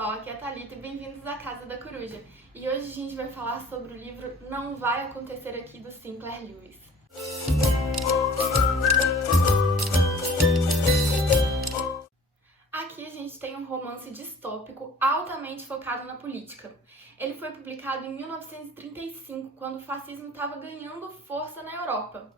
pessoal, aqui é a Thalita e bem-vindos à Casa da Coruja. E hoje a gente vai falar sobre o livro Não Vai Acontecer Aqui, do Sinclair Lewis. Aqui a gente tem um romance distópico altamente focado na política. Ele foi publicado em 1935, quando o fascismo estava ganhando força na Europa.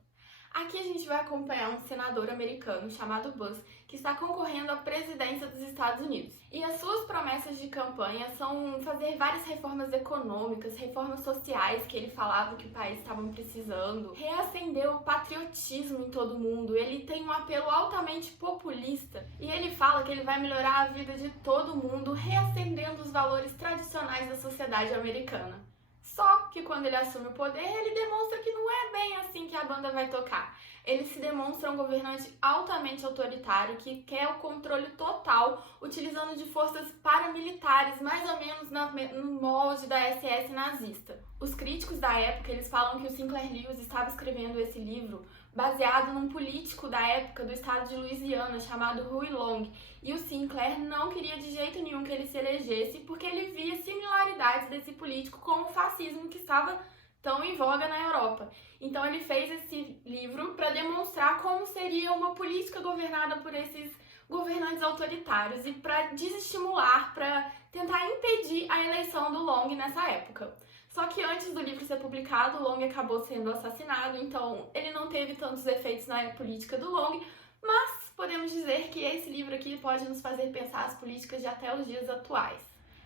Aqui a gente vai acompanhar um senador americano chamado Buzz, que está concorrendo à presidência dos Estados Unidos. E as suas promessas de campanha são fazer várias reformas econômicas, reformas sociais que ele falava que o país estava precisando, reacender o patriotismo em todo mundo. Ele tem um apelo altamente populista e ele fala que ele vai melhorar a vida de todo mundo, reacendendo os valores tradicionais da sociedade americana. Só que quando ele assume o poder, ele demonstra que não é bem assim que a banda vai tocar. Ele se demonstra um governante altamente autoritário que quer o controle total, utilizando de forças paramilitares, mais ou menos no molde da SS nazista. Os críticos da época, eles falam que o Sinclair Lewis estava escrevendo esse livro baseado num político da época do estado de Louisiana chamado Huey Long, e o Sinclair não queria de jeito nenhum que ele se elegesse porque ele via similaridades desse político com o fascismo que estava tão em voga na Europa. Então ele fez esse livro para demonstrar como seria uma política governada por esses governantes autoritários e para desestimular, para tentar impedir a eleição do Long nessa época. Só que antes do livro ser publicado, o Long acabou sendo assassinado, então ele não teve tantos efeitos na política do Long, mas podemos dizer que esse livro aqui pode nos fazer pensar as políticas de até os dias atuais.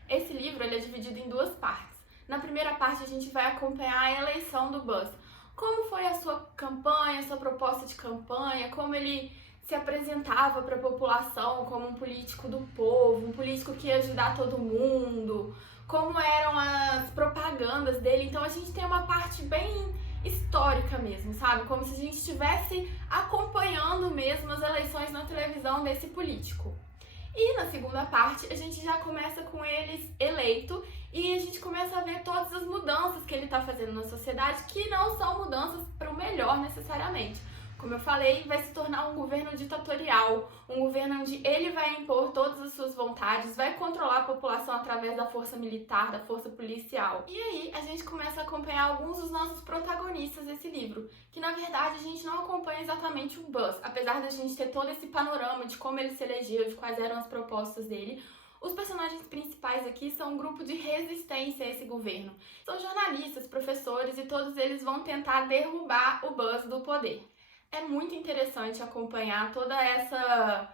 Esse livro ele é dividido em duas partes. Na primeira parte a gente vai acompanhar a eleição do Buzz. Como foi a sua campanha, a sua proposta de campanha, como ele se apresentava para a população como um político do povo, um político que ia ajudar todo mundo, como eram as propagandas dele. Então a gente tem uma parte bem histórica mesmo, sabe? Como se a gente estivesse acompanhando mesmo as eleições na televisão desse político. E na segunda parte a gente já começa com ele eleito e a gente começa a ver todas as mudanças que ele está fazendo na sociedade, que não são mudanças para o melhor necessariamente. Como eu falei, vai se tornar um governo ditatorial, um governo onde ele vai impor todas as suas vontades, vai controlar a população através da força militar, da força policial. E aí a gente começa a acompanhar alguns dos nossos protagonistas desse livro, que na verdade a gente não acompanha exatamente o Buzz, apesar da gente ter todo esse panorama de como ele se elegeu, de quais eram as propostas dele. Os personagens principais aqui são um grupo de resistência a esse governo. São jornalistas, professores e todos eles vão tentar derrubar o Buzz do poder. É muito interessante acompanhar toda essa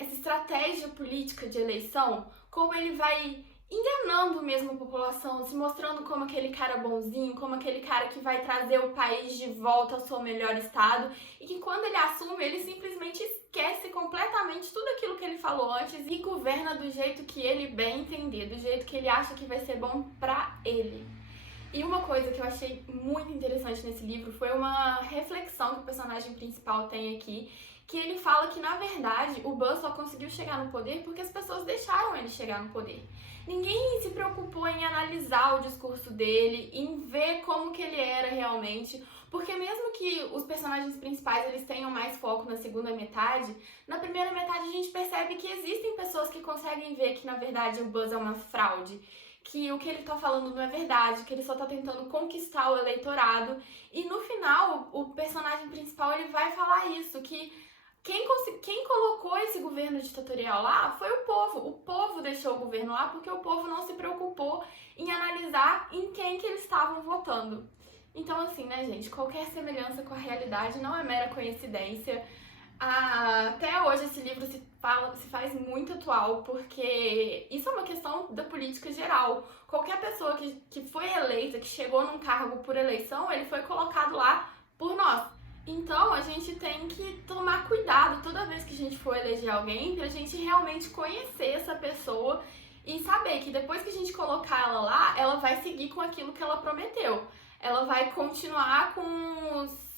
estratégia política de eleição, como ele vai enganando mesmo a população, se mostrando como aquele cara bonzinho, como aquele cara que vai trazer o país de volta ao seu melhor estado, e que quando ele assume, ele simplesmente esquece completamente tudo aquilo que ele falou antes e governa do jeito que ele bem entender, do jeito que ele acha que vai ser bom pra ele. E uma coisa que eu achei muito interessante nesse livro foi uma reflexão que o personagem principal tem aqui, que ele fala que, na verdade, o Buzz só conseguiu chegar no poder porque as pessoas deixaram ele chegar no poder. Ninguém se preocupou em analisar o discurso dele, em ver como que ele era realmente, porque mesmo que os personagens principais eles tenham mais foco na segunda metade, na primeira metade a gente percebe que existem pessoas que conseguem ver que, na verdade, o Buzz é uma fraude, que o que ele tá falando não é verdade, que ele só tá tentando conquistar o eleitorado. E no final, o personagem principal ele vai falar isso, que quem colocou esse governo ditatorial lá foi o povo. O povo deixou o governo lá porque o povo não se preocupou em analisar em quem que eles estavam votando. Então assim, né, gente, qualquer semelhança com a realidade não é mera coincidência. Até hoje esse livro se faz muito atual, porque isso é uma questão da política geral. Qualquer pessoa que foi eleita, que chegou num cargo por eleição, ele foi colocado lá por nós. Então a gente tem que tomar cuidado toda vez que a gente for eleger alguém, pra gente realmente conhecer essa pessoa e saber que depois que a gente colocar ela lá, ela vai seguir com aquilo que ela prometeu. Ela vai continuar com os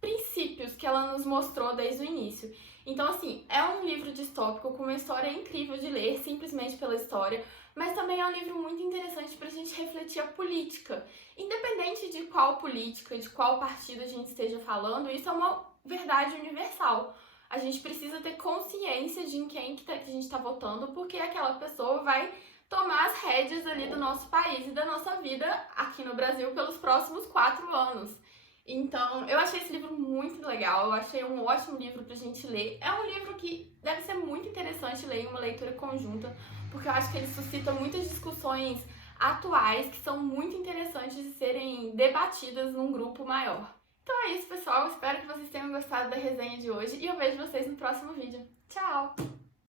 princípios que ela nos mostrou desde o início. Então, assim, é um livro distópico com uma história incrível de ler, simplesmente pela história, mas também é um livro muito interessante pra gente refletir a política. Independente de qual política, de qual partido a gente esteja falando, isso é uma verdade universal. A gente precisa ter consciência de em quem que a gente tá votando, porque aquela pessoa vai tomar as rédeas ali do nosso país e da nossa vida aqui no Brasil pelos próximos 4 anos. Então, eu achei esse livro muito legal, eu achei um ótimo livro pra gente ler. É um livro que deve ser muito interessante ler em uma leitura conjunta, porque eu acho que ele suscita muitas discussões atuais que são muito interessantes de serem debatidas num grupo maior. Então é isso, pessoal. Espero que vocês tenham gostado da resenha de hoje e eu vejo vocês no próximo vídeo. Tchau!